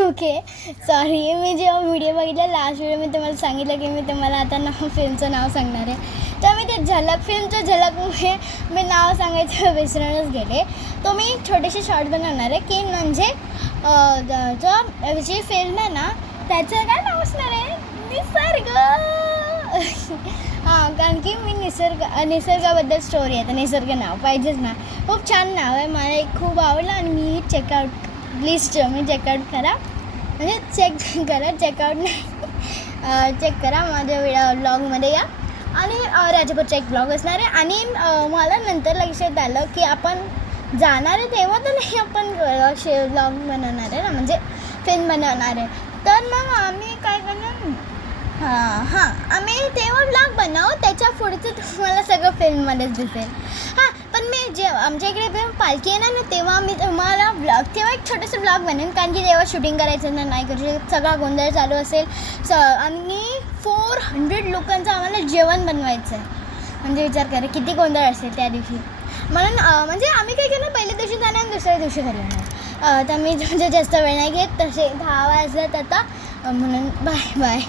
Okay sorry, मी जेव्हा video बघितला last video मी तुम्हाला सांगितलं की मी तुम्हाला आता फिल्मचं नाव सांगणार आहे. तर मी ते झलक फिल्मचं झलकमुळे मी नाव सांगायचं विसरूनच गेले. तो मी छोटेसे शॉर्ट बनवणार आहे की म्हणजे जो जी फिल्म आहे ना त्याचं काय नाव असणार आहे, निसर्ग. हां, कारण की मी निसर्गाबद्दल स्टोरी आहे तर निसर्ग नाव पाहिजेच ना. खूप छान नाव आहे, मला एक खूप आवडलं आणि मी चेकआउट प्लीज तुम्ही चेकआउट करा, म्हणजे चेकआउट नाही चेक करा माझ्या ब्लॉगमध्ये या. आणि राजापूरचा एक ब्लॉग असणार आहे. आणि मला नंतर लक्षात आलं की आपण जाणार आहे तेव्हा तर नाही आपण ब्लॉग बनवणार आहे ना, म्हणजे फिल्म बनवणार आहे. तर मग आम्ही काय करणार, आम्ही तेव्हा ब्लॉग बनवू, त्याच्या पुढचं तुम्हाला सगळं फिल्ममध्येच दिसेल. हां, पण मी जेव्हा आमच्या इकडे पालखी येणार ना तेव्हा मी तुम्हाला तेव्हा एक छोटंसं ब्लॉग बनवेन, कारण की तेव्हा शूटिंग करायचं ना नाही करू शकत, सगळा गोंधळ चालू असेल. आणि 400 लोकांचं आम्हाला जेवण बनवायचं आहे. म्हणजे विचार करा किती गोंधळ असेल त्या दिवशी. म्हणून म्हणजे आम्ही काय केलं, पहिल्या दिवशी जाणार आणि दुसऱ्या दिवशी घरी येणार. तर मी म्हणजे जास्त वेळ नाही घेत, तसे 10 वाजल्यात आता, म्हणून बाय बाय.